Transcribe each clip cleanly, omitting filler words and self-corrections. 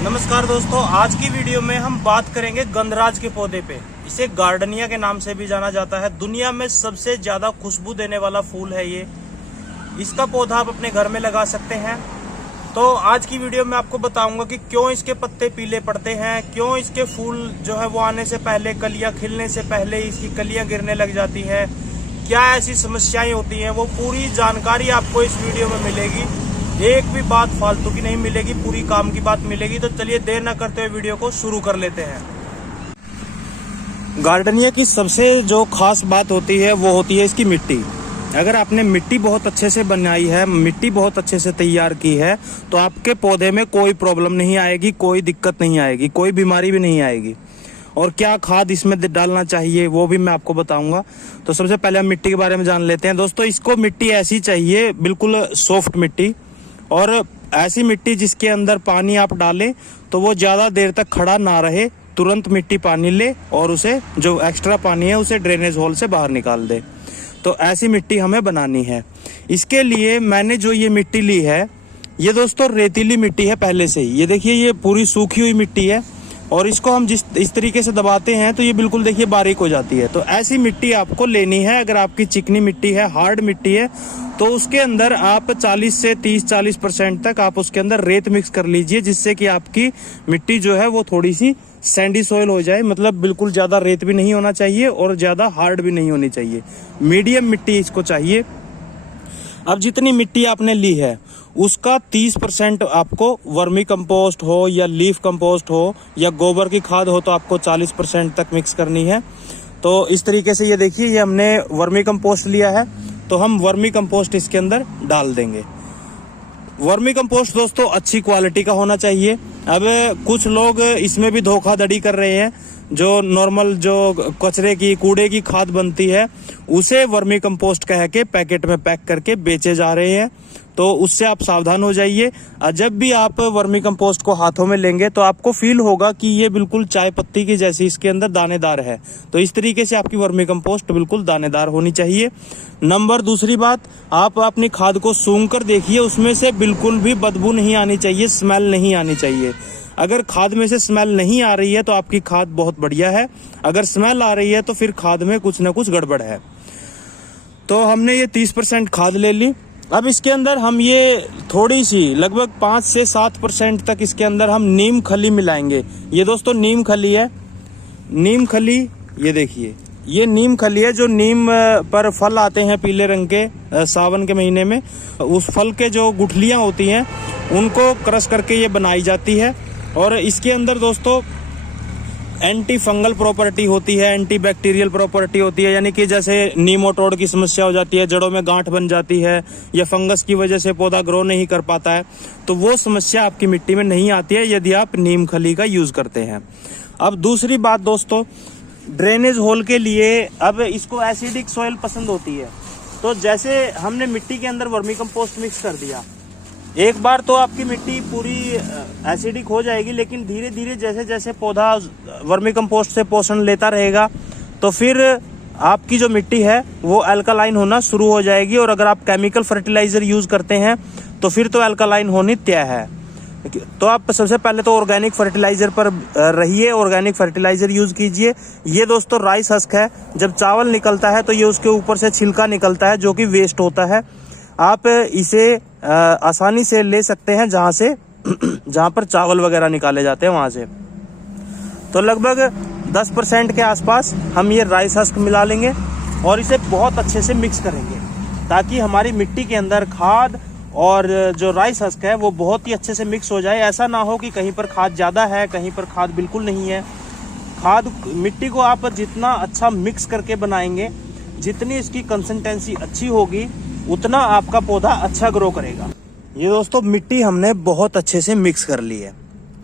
नमस्कार दोस्तों, आज की वीडियो में हम बात करेंगे गंधराज के पौधे पे। इसे गार्डनिया के नाम से भी जाना जाता है। दुनिया में सबसे ज्यादा खुशबू देने वाला फूल है ये। इसका पौधा आप अपने घर में लगा सकते हैं। तो आज की वीडियो में आपको बताऊंगा कि क्यों इसके पत्ते पीले पड़ते हैं, क्यों इसके फूल जो है वो आने से पहले, कलियां खिलने से पहले इसकी कलियां गिरने लग जाती हैं, क्या ऐसी समस्याएं होती हैं। वो पूरी जानकारी आपको इस वीडियो में मिलेगी। एक भी बात फालतू की नहीं मिलेगी, पूरी काम की बात मिलेगी। तो चलिए देर न करते हुए वीडियो को शुरू कर लेते हैं। गार्डनिया की सबसे जो खास बात होती है वो होती है इसकी मिट्टी। अगर आपने मिट्टी बहुत अच्छे से बनाई है, मिट्टी बहुत अच्छे से तैयार की है, तो आपके पौधे में कोई प्रॉब्लम नहीं आएगी, कोई दिक्कत नहीं आएगी, कोई बीमारी भी नहीं आएगी। और क्या खाद इसमें डालना चाहिए वो भी मैं आपको बताऊंगा। तो सबसे पहले हम मिट्टी के बारे में जान लेते हैं। दोस्तों, इसको मिट्टी ऐसी चाहिए, बिल्कुल सॉफ्ट मिट्टी, और ऐसी मिट्टी जिसके अंदर पानी आप डालें तो वो ज्यादा देर तक खड़ा ना रहे। तुरंत मिट्टी पानी ले और उसे जो एक्स्ट्रा पानी है उसे ड्रेनेज होल से बाहर निकाल दे। तो ऐसी मिट्टी हमें बनानी है। इसके लिए मैंने जो ये मिट्टी ली है, ये दोस्तों रेतीली मिट्टी है पहले से ही। ये देखिए, ये पूरी सूखी हुई मिट्टी है और इसको हम इस तरीके से दबाते हैं तो ये बिल्कुल देखिए बारीक हो जाती है। तो ऐसी मिट्टी आपको लेनी है। अगर आपकी चिकनी मिट्टी है, हार्ड मिट्टी है, तो उसके अंदर आप 40 से 30-40% तक आप उसके अंदर रेत मिक्स कर लीजिए, जिससे कि आपकी मिट्टी जो है वो थोड़ी सी सैंडी सॉइल हो जाए। मतलब बिल्कुल ज्यादा रेत भी नहीं होना चाहिए और ज्यादा हार्ड भी नहीं होनी चाहिए, मीडियम मिट्टी इसको चाहिए। अब जितनी मिट्टी आपने ली है उसका 30% आपको वर्मी कंपोस्ट हो या लीफ कंपोस्ट हो या गोबर की खाद हो तो आपको 40% तक मिक्स करनी है। तो इस तरीके से ये देखिए, ये हमने वर्मी कंपोस्ट लिया है, तो हम वर्मी कंपोस्ट इसके अंदर डाल देंगे। वर्मी कंपोस्ट दोस्तों अच्छी क्वालिटी का होना चाहिए। अब कुछ लोग इसमें भी धोखाधड़ी कर रहे हैं। जो नॉर्मल जो कचरे की, कूड़े की खाद बनती है उसे वर्मी कंपोस्ट कह के पैकेट में पैक करके बेचे जा रहे हैं। तो उससे आप सावधान हो जाइए। जब भी आप वर्मी कंपोस्ट को हाथों में लेंगे तो आपको फील होगा कि ये बिल्कुल चाय पत्ती की जैसी इसके अंदर दानेदार है। तो इस तरीके से आपकी वर्मी कंपोस्ट बिल्कुल दानेदार होनी चाहिए। दूसरी बात, आप अपनी खाद को सूंघ कर देखिए, उसमें से बिल्कुल भी बदबू नहीं आनी चाहिए, स्मेल नहीं आनी चाहिए। अगर खाद में से स्मेल नहीं आ रही है तो आपकी खाद बहुत बढ़िया है। अगर स्मेल आ रही है तो फिर खाद में कुछ ना कुछ गड़बड़ है। तो हमने ये 30% खाद ले ली। अब इसके अंदर हम ये थोड़ी सी लगभग 5 से 7% तक इसके अंदर हम नीम खली मिलाएंगे। ये दोस्तों नीम खली है। नीम खली, ये देखिए, ये नीम खली है। जो नीम पर फल आते हैं पीले रंग के सावन के महीने में, उस फल के जो गुठलियां होती हैं उनको क्रश करके ये बनाई जाती है। और इसके अंदर दोस्तों एंटी फंगल प्रॉपर्टी होती है, एंटी बैक्टीरियल प्रॉपर्टी होती है। यानी कि जैसे नीमोटोड की समस्या हो जाती है, जड़ों में गांठ बन जाती है या फंगस की वजह से पौधा ग्रो नहीं कर पाता है, तो वो समस्या आपकी मिट्टी में नहीं आती है यदि आप नीम खली का यूज करते हैं। अब दूसरी बात दोस्तों, ड्रेनेज होल के लिए अब इसको एसिडिक सॉइल पसंद होती है। तो जैसे हमने मिट्टी के अंदर वर्मी कंपोस्ट मिक्स कर दिया, एक बार तो आपकी मिट्टी पूरी एसिडिक हो जाएगी, लेकिन धीरे धीरे जैसे जैसे पौधा वर्मी कंपोस्ट से पोषण लेता रहेगा तो फिर आपकी जो मिट्टी है वो अल्कलाइन होना शुरू हो जाएगी। और अगर आप केमिकल फर्टिलाइजर यूज करते हैं तो फिर तो अल्कलाइन होनी तय है। तो आप सबसे पहले तो ऑर्गेनिक फर्टिलाइजर पर रहिए, ऑर्गेनिक फर्टिलाइजर यूज कीजिए। ये दोस्तों राइस हस्क है। जब चावल निकलता है तो ये उसके ऊपर से छिलका निकलता है जो कि वेस्ट होता है। आप इसे आसानी से ले सकते हैं जहां पर चावल वगैरह निकाले जाते हैं वहां से। तो लगभग 10% के आसपास हम ये राइस हस्क मिला लेंगे और इसे बहुत अच्छे से मिक्स करेंगे, ताकि हमारी मिट्टी के अंदर खाद और जो राइस हस्क है वो बहुत ही अच्छे से मिक्स हो जाए। ऐसा ना हो कि कहीं पर खाद ज्यादा है, कहीं पर खाद बिल्कुल नहीं है। खाद मिट्टी को आप जितना अच्छा मिक्स करके बनाएंगे, जितनी इसकी कंसिस्टेंसी अच्छी होगी, उतना आपका पौधा अच्छा ग्रो करेगा। ये दोस्तों मिट्टी हमने बहुत अच्छे से मिक्स कर ली है।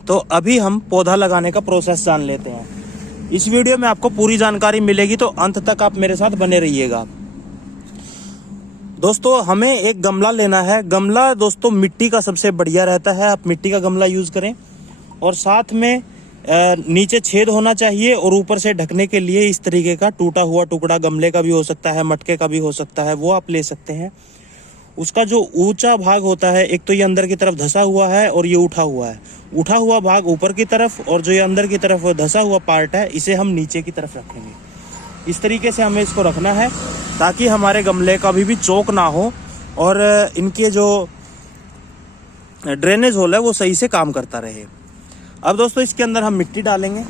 तो अभी हम पौधा लगाने का प्रोसेस जान लेते हैं। इस वीडियो में आपको पूरी जानकारी मिलेगी, तो अंत तक आप मेरे साथ बने रहिएगा। दोस्तों, हमें एक गमला लेना है। गमला दोस्तों मिट्टी का सबसे बढ़िया रहता है, आप मिट्टी का गमला यूज करें। और साथ में नीचे छेद होना चाहिए और ऊपर से ढकने के लिए इस तरीके का टूटा हुआ टुकड़ा गमले का भी हो सकता है, मटके का भी हो सकता है, वो आप ले सकते हैं। उसका जो ऊंचा भाग होता है, एक तो ये अंदर की तरफ धंसा हुआ है और ये उठा हुआ है। उठा हुआ भाग ऊपर की तरफ और जो ये अंदर की तरफ धंसा हुआ पार्ट है, इसे हम नीचे की तरफ रखेंगे। इस तरीके से हमें इसको रखना है ताकि हमारे गमले कभी भी चौक ना हो और इनके जो ड्रेनेज होल है वो सही से काम करता रहे। अब दोस्तों इसके अंदर हम मिट्टी डालेंगे।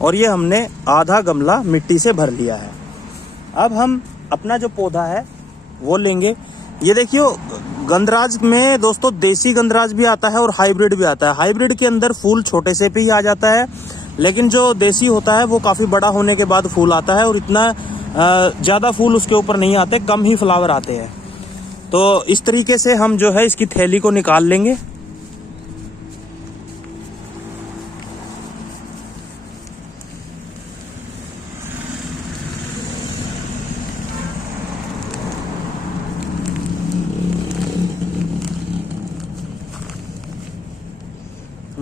और ये हमने आधा गमला मिट्टी से भर लिया है। अब हम अपना जो पौधा है वो लेंगे। ये देखियो, गंधराज में दोस्तों देसी गंधराज भी आता है और हाइब्रिड भी आता है। हाइब्रिड के अंदर फूल छोटे से पे ही आ जाता है, लेकिन जो देसी होता है वो काफ़ी बड़ा होने के बाद फूल आता है और इतना ज़्यादा फूल उसके ऊपर नहीं आते, कम ही फ्लावर आते हैं। तो इस तरीके से हम जो है इसकी थैली को निकाल लेंगे।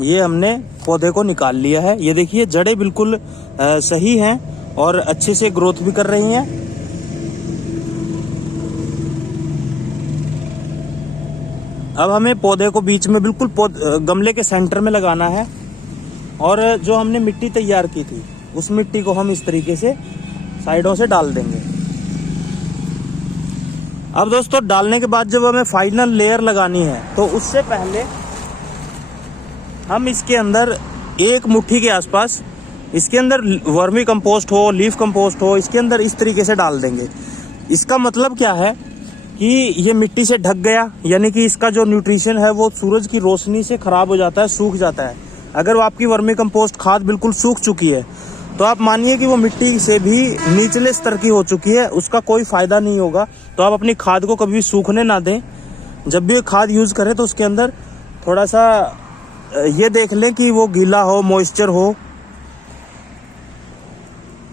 ये हमने पौधे को निकाल लिया है। ये देखिए जड़ें बिल्कुल सही हैं और अच्छे से ग्रोथ भी कर रही हैं। अब हमें पौधे को बीच में बिल्कुल गमले के सेंटर में लगाना है और जो हमने मिट्टी तैयार की थी उस मिट्टी को हम इस तरीके से साइडों से डाल देंगे। अब दोस्तों डालने के बाद जब हमें फाइनल लेयर लगानी है तो उससे पहले हम इसके अंदर एक मुट्ठी के आसपास इसके अंदर वर्मी कंपोस्ट हो, लीफ कंपोस्ट हो, इसके अंदर इस तरीके से डाल देंगे। इसका मतलब क्या है कि ये मिट्टी से ढक गया, यानी कि इसका जो न्यूट्रिशन है वो सूरज की रोशनी से खराब हो जाता है, सूख जाता है। अगर वो आपकी वर्मी कंपोस्ट खाद बिल्कुल सूख चुकी है तो आप मानिए कि वो मिट्टी से भी निचले स्तर की हो चुकी है, उसका कोई फायदा नहीं होगा। तो आप अपनी खाद को कभी सूखने ना दें। जब भी खाद यूज करें तो उसके अंदर थोड़ा सा ये देख लें कि वो गीला हो, मॉइस्चर हो,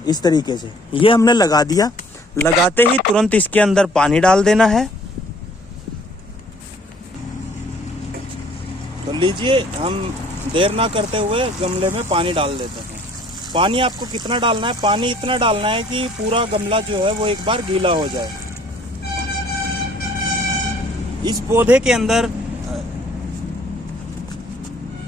इस तरीके से। ये हमने लगा दिया। लगाते ही तुरंत इसके अंदर पानी डाल देना है। तो लीजिए, हम देर ना करते हुए गमले में पानी डाल देते हैं। पानी आपको कितना डालना है? पानी इतना डालना है कि पूरा गमला जो है वो एक बार गीला हो जाए। इस पौधे के अंदर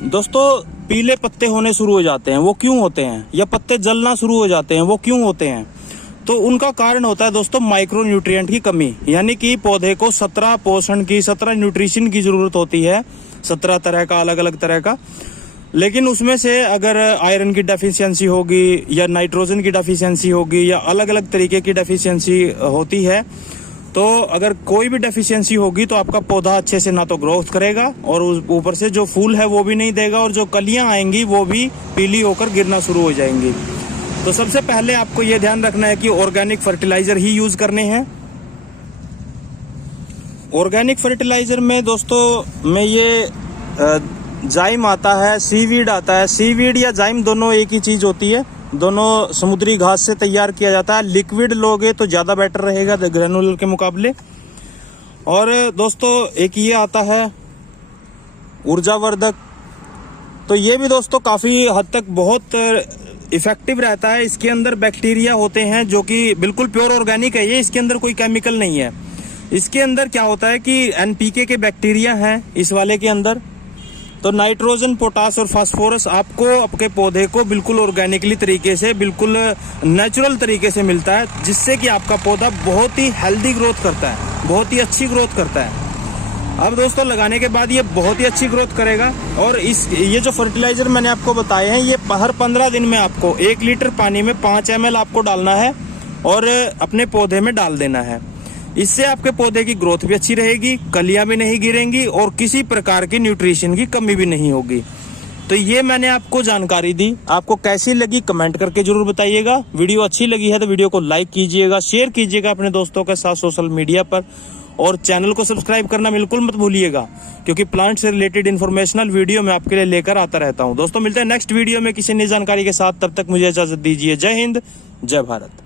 दोस्तों पीले पत्ते होने शुरू हो जाते हैं। वो क्यों होते हैं? या पत्ते जलना शुरू हो जाते हैं, वो क्यों होते हैं? तो उनका कारण होता है दोस्तों माइक्रो न्यूट्रिएंट की कमी। यानी कि पौधे को 17 पोषण की, 17 न्यूट्रिशन की जरूरत होती है, 17 तरह का, अलग अलग तरह का। लेकिन उसमें से अगर आयरन की डेफिशिएंसी होगी या नाइट्रोजन की डेफिशिएंसी होगी या अलग अलग तरीके की डेफिशिएंसी होती है, तो अगर कोई भी डेफिशिएंसी होगी तो आपका पौधा अच्छे से ना तो ग्रोथ करेगा और ऊपर से जो फूल है वो भी नहीं देगा और जो कलियां आएंगी वो भी पीली होकर गिरना शुरू हो जाएंगी। तो सबसे पहले आपको ये ध्यान रखना है कि ऑर्गेनिक फर्टिलाइजर ही यूज करने हैं। ऑर्गेनिक फर्टिलाइजर में दोस्तों में ये जाइम आता है, सीवीड आता है। सीवीड या जाइम दोनों एक ही चीज होती है, दोनों समुद्री घास से तैयार किया जाता है। लिक्विड लोगे तो ज्यादा बेटर रहेगा ग्रेनुलर के मुकाबले। और दोस्तों एक ये आता है ऊर्जावर्धक, तो ये भी दोस्तों काफी हद तक बहुत इफेक्टिव रहता है। इसके अंदर बैक्टीरिया होते हैं जो कि बिल्कुल प्योर ऑर्गेनिक है ये, इसके अंदर कोई केमिकल नहीं है। इसके अंदर क्या होता है कि एनपीके के बैक्टीरिया हैं इस वाले के अंदर। तो नाइट्रोजन, पोटास और फास्फोरस आपको आपके पौधे को बिल्कुल ऑर्गेनिकली तरीके से, बिल्कुल नेचुरल तरीके से मिलता है, जिससे कि आपका पौधा बहुत ही हेल्दी ग्रोथ करता है, बहुत ही अच्छी ग्रोथ करता है। अब दोस्तों लगाने के बाद ये बहुत ही अच्छी ग्रोथ करेगा। और ये जो फर्टिलाइजर मैंने आपको बताए हैं, ये हर 15 दिन में आपको 1 लीटर पानी में 5 ml आपको डालना है और अपने पौधे में डाल देना है। इससे आपके पौधे की ग्रोथ भी अच्छी रहेगी, कलियां भी नहीं गिरेंगी और किसी प्रकार की न्यूट्रिशन की कमी भी नहीं होगी। तो ये मैंने आपको जानकारी दी। आपको कैसी लगी कमेंट करके जरूर बताइएगा। वीडियो अच्छी लगी है तो वीडियो को लाइक कीजिएगा, शेयर कीजिएगा अपने दोस्तों के साथ सोशल मीडिया पर, और चैनल को सब्सक्राइब करना बिल्कुल मत भूलिएगा, क्योंकि प्लांट से रिलेटेड इन्फॉर्मेशनल वीडियो मैं आपके लिए लेकर आता रहता हूं। दोस्तों मिलते हैं नेक्स्ट वीडियो में किसी नई जानकारी के साथ। तब तक मुझे इजाजत दीजिए। जय हिंद, जय भारत।